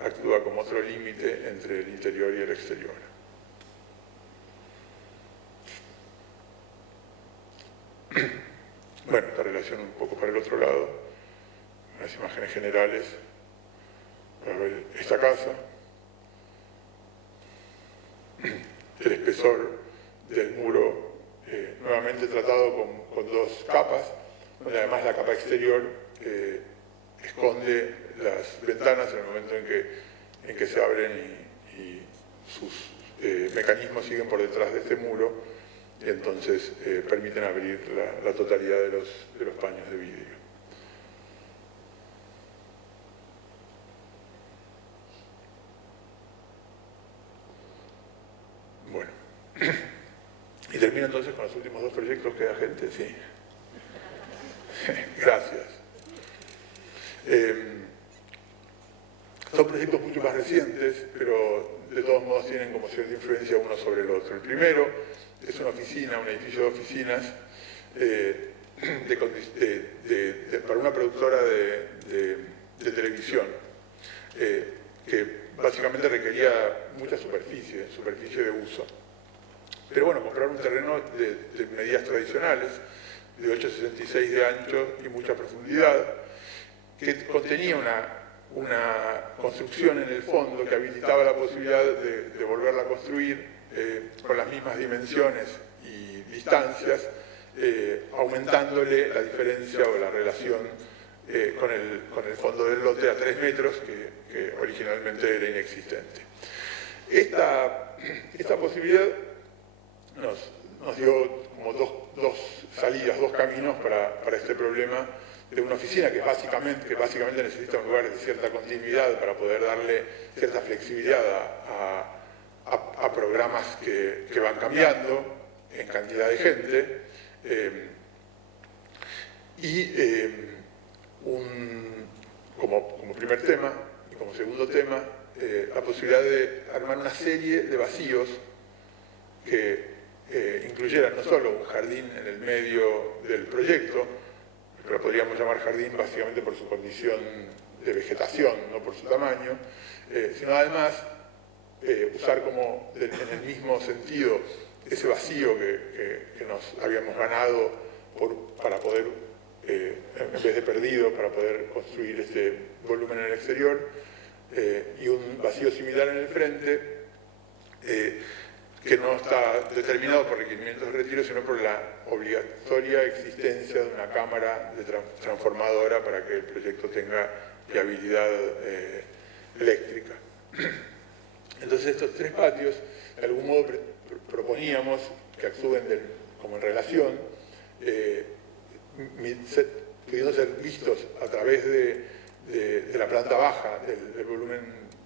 actúa como otro límite entre el interior y el exterior. Bueno, esta relación un poco para el otro lado, unas imágenes generales para ver esta casa, el espesor del muro nuevamente tratado con dos capas, donde además la capa exterior esconde las ventanas en el momento en que se abren y sus mecanismos siguen por detrás de este muro y entonces permiten abrir la totalidad de los paños de vidrio. Bueno, y termino entonces con los últimos dos proyectos. ¿Queda gente? Sí. Gracias. Son proyectos mucho más recientes, pero de todos modos tienen como cierta influencia uno sobre el otro. El primero es una oficina, un edificio de oficinas para una productora de televisión que básicamente requería mucha superficie de uso. Pero bueno, comprar un terreno de medidas tradicionales, de 8,66 de ancho y mucha profundidad, que contenía una construcción en el fondo que habilitaba la posibilidad de volverla a construir con las mismas dimensiones y distancias, aumentándole la diferencia o la relación con el fondo del lote a 3 metros, que originalmente era inexistente. Esta posibilidad nos dio como dos salidas, dos caminos para este problema de una oficina que básicamente necesita un lugar de cierta continuidad para poder darle cierta flexibilidad a programas que van cambiando en cantidad de gente, como primer tema y como segundo tema, la posibilidad de armar una serie de vacíos que incluyeran no solo un jardín en el medio del proyecto, que lo podríamos llamar jardín básicamente por su condición de vegetación, no por su tamaño, sino además usar como en el mismo sentido ese vacío que nos habíamos ganado para poder, en vez de perdido, para poder construir este volumen en el exterior, y un vacío similar en el frente, que no está determinado por requerimientos de retiro, sino por la obligatoria existencia de una cámara transformadora para que el proyecto tenga viabilidad eléctrica. Entonces estos tres patios, de algún modo proponíamos que actúen como en relación, pudiendo ser vistos a través de la planta baja del volumen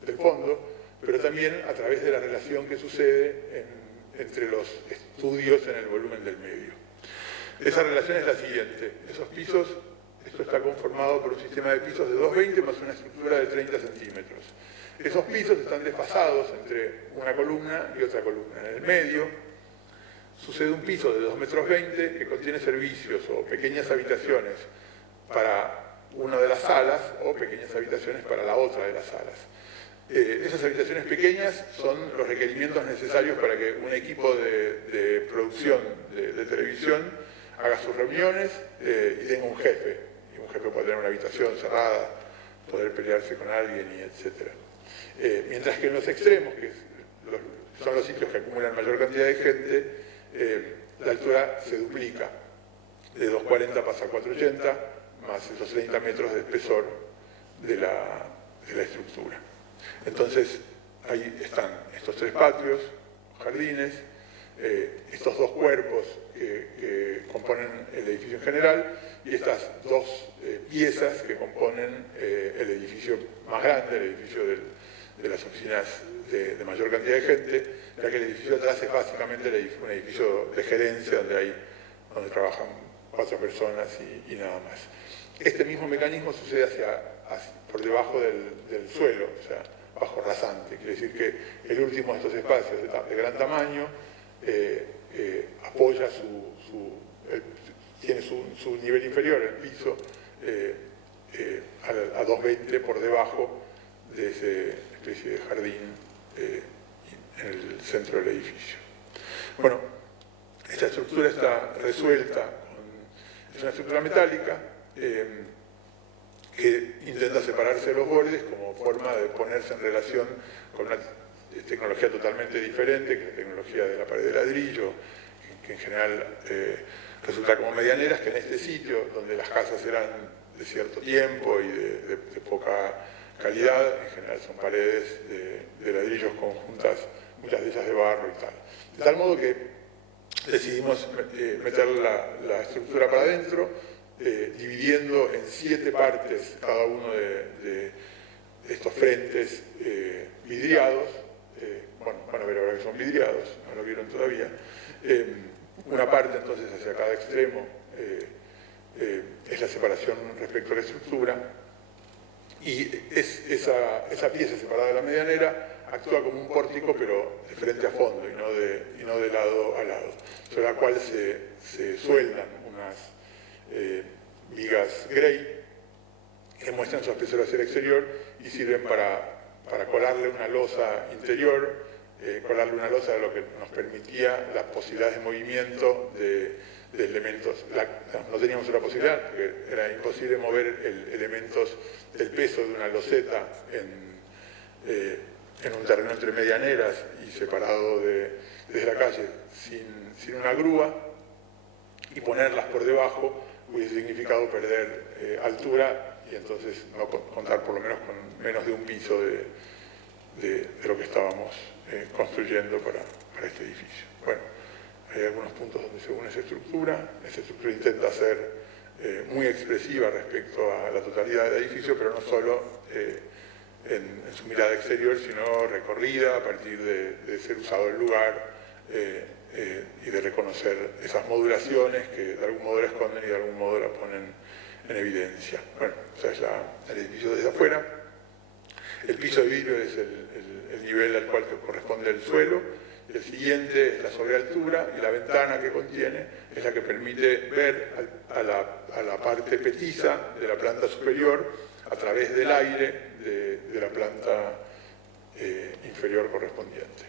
del fondo, pero también a través de la relación que sucede entre los estudios en el volumen del medio. Esa relación es la siguiente. Esos pisos, esto está conformado por un sistema de pisos de 2,20 más una estructura de 30 centímetros. Esos pisos están desfasados entre una columna y otra columna. En el medio sucede un piso de 2,20 metros que contiene servicios o pequeñas habitaciones para una de las salas o pequeñas habitaciones para la otra de las salas. Esas habitaciones pequeñas son los requerimientos necesarios para que un equipo de producción de televisión haga sus reuniones y tenga un jefe. Y un jefe puede tener una habitación cerrada, poder pelearse con alguien, y etc. Mientras que en los extremos, que son los sitios que acumulan mayor cantidad de gente, la altura se duplica. De 2,40 pasa a 4,80, más esos 30 metros de espesor de la estructura. Entonces, ahí están estos tres patios, jardines, estos dos cuerpos que componen el edificio en general y estas dos piezas que componen el edificio más grande, el edificio de las oficinas de mayor cantidad de gente, ya que el edificio de atrás es básicamente un edificio de gerencia donde trabajan 4 personas y nada más. Este mismo mecanismo sucede por debajo del suelo, o sea, bajo rasante. Quiere decir que el último de estos espacios de gran tamaño apoya tiene su nivel inferior, el piso, a 2,20 por debajo de esa especie de jardín en el centro del edificio. Bueno, esta estructura está resuelta, es una estructura metálica que intenta separarse de los bordes como forma de ponerse en relación con una tecnología totalmente diferente, que es la tecnología de la pared de ladrillo, que en general resulta como medianeras, que en este sitio, donde las casas eran de cierto tiempo y de poca calidad, en general son paredes de ladrillos conjuntas, muchas de ellas de barro y tal. De tal modo que decidimos meter la estructura para adentro, dividiendo en 7 partes cada uno de estos frentes vidriados. Bueno, van a ver ahora que son vidriados, no lo vieron todavía. Una parte entonces hacia cada extremo es la separación respecto a la estructura, y esa pieza separada de la medianera actúa como un pórtico, pero de frente a fondo y no de lado a lado, sobre la cual se sueldan unas vigas Gray que muestran su espesor hacia el exterior y sirven para colarle una losa interior, colarle una losa de lo que nos permitía las posibilidades de movimiento de elementos. No teníamos una posibilidad, porque era imposible mover elementos del peso de una loseta en un terreno entre medianeras y separado desde la calle sin una grúa, y ponerlas por debajo hubiese significado perder altura y entonces no contar por lo menos con menos de un piso de lo que estábamos construyendo para este edificio. Bueno, hay algunos puntos donde se une esa estructura intenta ser muy expresiva respecto a la totalidad del edificio, pero no solo en su mirada exterior, sino recorrida a partir de ser usado el lugar y de reconocer esas modulaciones que de algún modo la esconden y de algún modo la ponen en evidencia. Bueno, ese es el edificio desde afuera. El piso de vidrio es el nivel al cual corresponde el suelo. El siguiente es la sobrealtura, y la ventana que contiene es la que permite ver a la parte petiza de la planta superior a través del aire de la planta inferior correspondiente.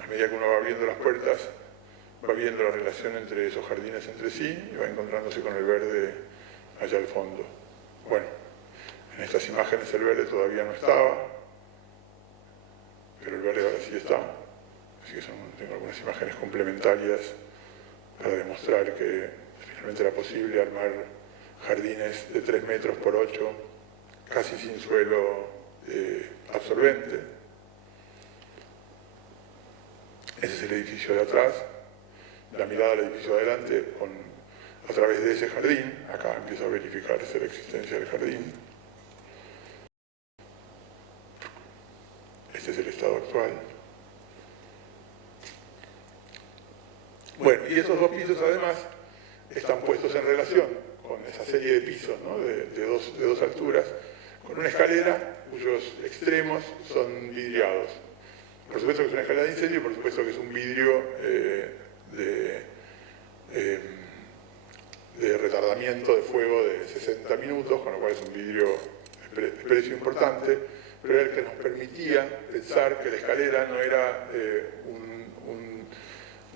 A medida que uno va abriendo las puertas, va viendo la relación entre esos jardines entre sí y va encontrándose con el verde allá al fondo. Bueno, en estas imágenes el verde todavía no estaba, pero el verde ahora sí está. Así que tengo algunas imágenes complementarias para demostrar que finalmente era posible armar jardines de 3 metros por 8, casi sin suelo absorbente. Ese es el edificio de atrás. La mirada al edificio de adelante a través de ese jardín. Acá empieza a verificarse la existencia del jardín. Este es el estado actual. Bueno, y esos 2 pisos además están puestos en relación con esa serie de pisos, ¿no? de dos alturas, con una escalera cuyos extremos son vidriados. Por supuesto que es una escalera de incendio y por supuesto que es un vidrio de retardamiento de fuego de 60 minutos, con lo cual es un vidrio de precio importante, pero era el que nos permitía pensar que la escalera no era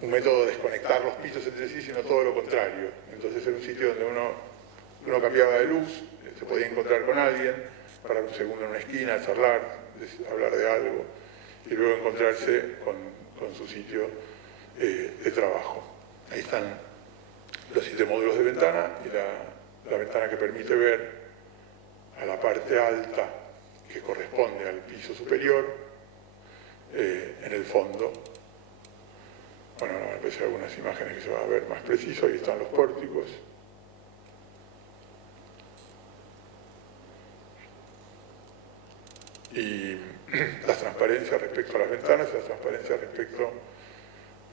un método de desconectar los pisos entre sí, sino todo lo contrario. Entonces era un sitio donde uno cambiaba de luz, se podía encontrar con alguien, parar un segundo en una esquina, charlar, hablar de algo, y luego encontrarse con su sitio de trabajo. Ahí están los 7 módulos de ventana y la ventana que permite ver a la parte alta que corresponde al piso superior en el fondo. Bueno, ahora van a aparecer algunas imágenes que se van a ver más preciso. Ahí están los pórticos. Y las transparencias respecto a las ventanas y las transparencias respecto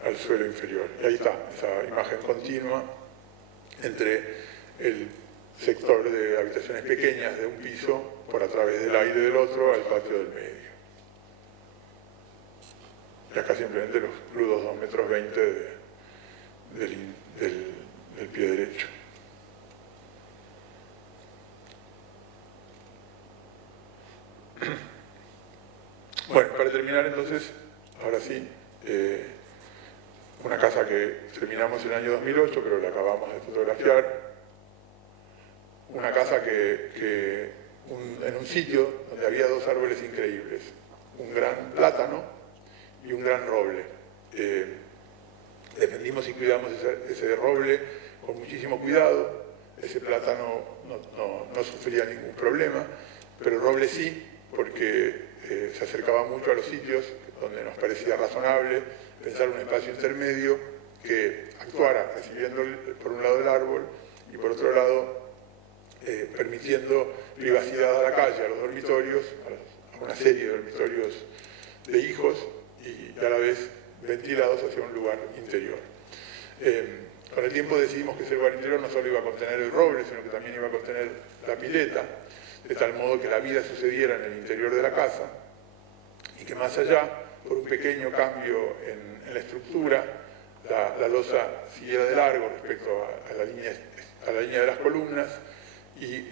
al suelo inferior. Y ahí está, esa imagen continua entre el sector de habitaciones pequeñas de un piso por a través del aire del otro al patio del medio. Y acá simplemente los crudos 2,20 metros del pie derecho. Bueno, para terminar entonces, ahora sí, una casa que terminamos en el año 2008, pero la acabamos de fotografiar. Una casa en un sitio donde había dos árboles increíbles, un gran plátano y un gran roble. Defendimos y cuidamos ese roble con muchísimo cuidado. Ese plátano no sufría ningún problema, pero el roble sí, porque se acercaba mucho a los sitios donde nos parecía razonable pensar un espacio intermedio que actuara recibiendo por un lado el árbol y por otro lado permitiendo privacidad a la calle, a los dormitorios, a una serie de dormitorios de hijos y a la vez ventilados hacia un lugar interior. Con el tiempo decidimos que ese lugar interior no solo iba a contener el roble, sino que también iba a contener la pileta, de tal modo que la vida sucediera en el interior de la casa y que más allá, por un pequeño cambio en la estructura, la losa siguiera de largo respecto a la línea de las columnas y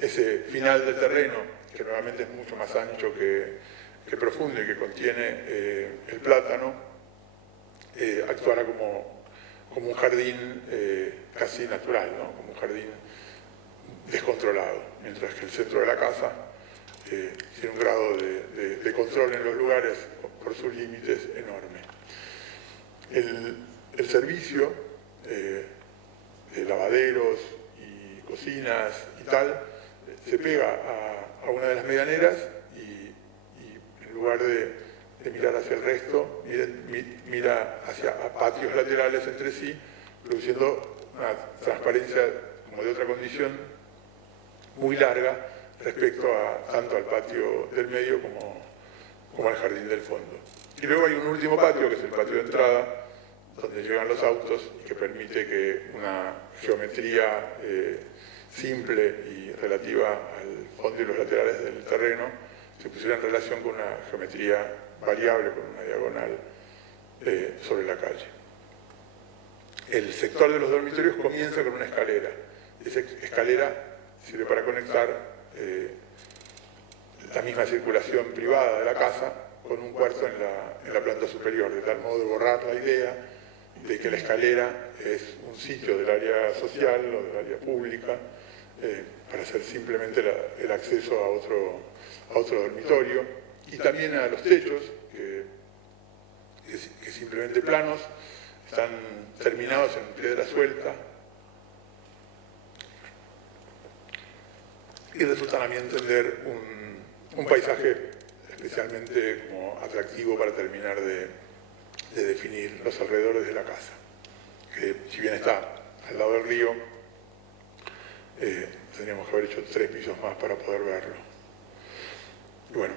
ese final del terreno, que nuevamente es mucho más ancho que profundo y que contiene el plátano, actuara como un jardín casi natural, ¿no? Como un jardín descontrolado, mientras que el centro de la casa tiene un grado de control en los lugares por sus límites enorme. El servicio de lavaderos y cocinas y tal se pega a una de las medianeras y en lugar de mirar hacia el resto, mira hacia patios laterales entre sí, produciendo una transparencia como de otra condición muy larga respecto tanto al patio del medio como al jardín del fondo. Y luego hay un último patio, que es el patio de entrada, donde llegan los autos y que permite que una geometría simple y relativa al fondo y los laterales del terreno se pusiera en relación con una geometría variable, con una diagonal sobre la calle. El sector de los dormitorios comienza con una escalera. Esa escalera sirve para conectar la misma circulación privada de la casa con un cuarto en la planta superior, de tal modo de borrar la idea de que la escalera es un sitio del área social o del área pública para hacer simplemente el acceso a otro dormitorio, y también a los techos, que simplemente planos, están terminados en piedra suelta y resultan a mi entender un paisaje especialmente como atractivo para terminar de definir los alrededores de la casa, que si bien está al lado del río, tendríamos que haber hecho 3 pisos más para poder verlo. Y bueno,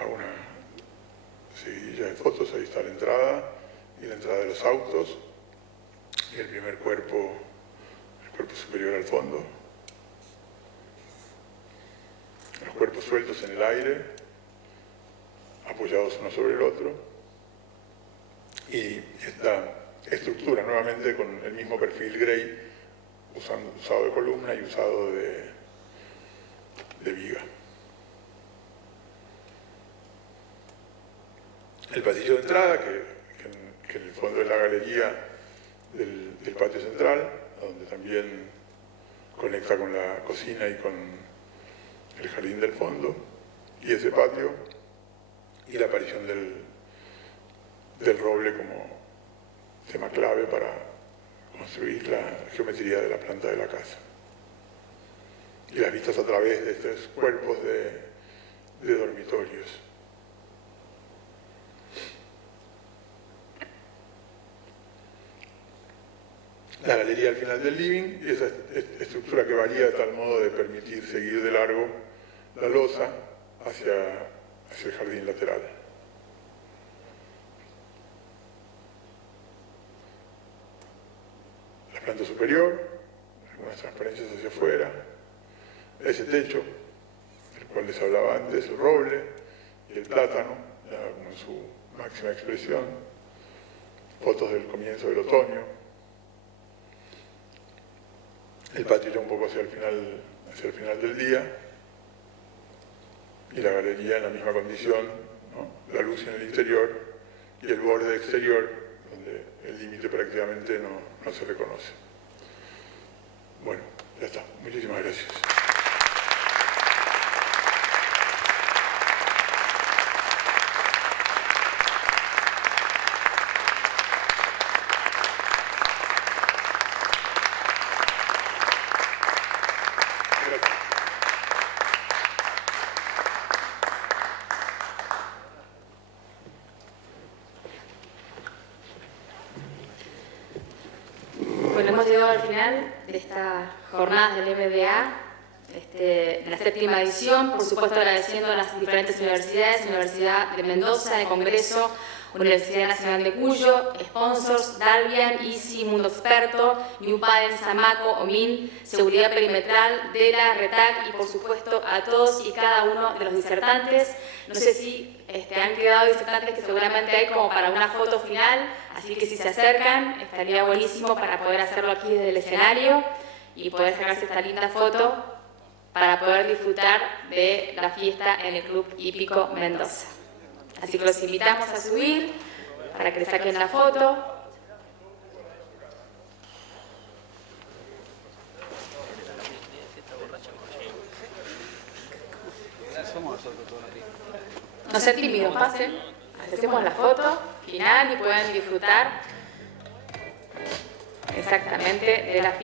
hago una seguidilla de fotos. Ahí está la entrada y la entrada de los autos y el primer cuerpo, el cuerpo superior al fondo, los cuerpos sueltos en el aire, apoyados uno sobre el otro, y esta estructura nuevamente con el mismo perfil Gray, usado de columna y usado de viga. El pasillo de entrada, que en el fondo es la galería del patio central, donde también conecta con la cocina y con el jardín del fondo, y ese patio y la aparición del roble como tema clave para construir la geometría de la planta de la casa. Y las vistas a través de estos cuerpos de dormitorios. La galería al final del living y esa estructura que varía de tal modo de permitir seguir de largo la losa hacia el jardín lateral. La planta superior, algunas transparencias hacia afuera, ese techo, del cual les hablaba antes, el roble y el plátano, ya como en su máxima expresión, fotos del comienzo del otoño, el patio ya un poco hacia el final del día, y la galería en la misma condición, ¿no? La luz en el interior y el borde exterior, donde el límite prácticamente no se reconoce. Bueno, ya está. Muchísimas gracias. Bueno, hemos llegado al final de esta jornada del MBA, de la 7ª edición, por supuesto agradeciendo a las diferentes universidades, Universidad de Mendoza, de Congreso, Universidad Nacional de Cuyo, sponsors, Dalvian, ICI, Mundo Experto, New Padel, Samaco, OMIN, Seguridad Perimetral, DELA, RETAC y por supuesto a todos y cada uno de los disertantes. No sé si han quedado disertantes que seguramente hay como para una foto final, así que si se acercan estaría buenísimo para poder hacerlo aquí desde el escenario y poder sacarse esta linda foto para poder disfrutar de la fiesta en el Club Hípico Mendoza. Así que los invitamos a subir para que saquen la foto. No sean tímidos, pasen. Hacemos la foto final y pueden disfrutar exactamente de la fiesta.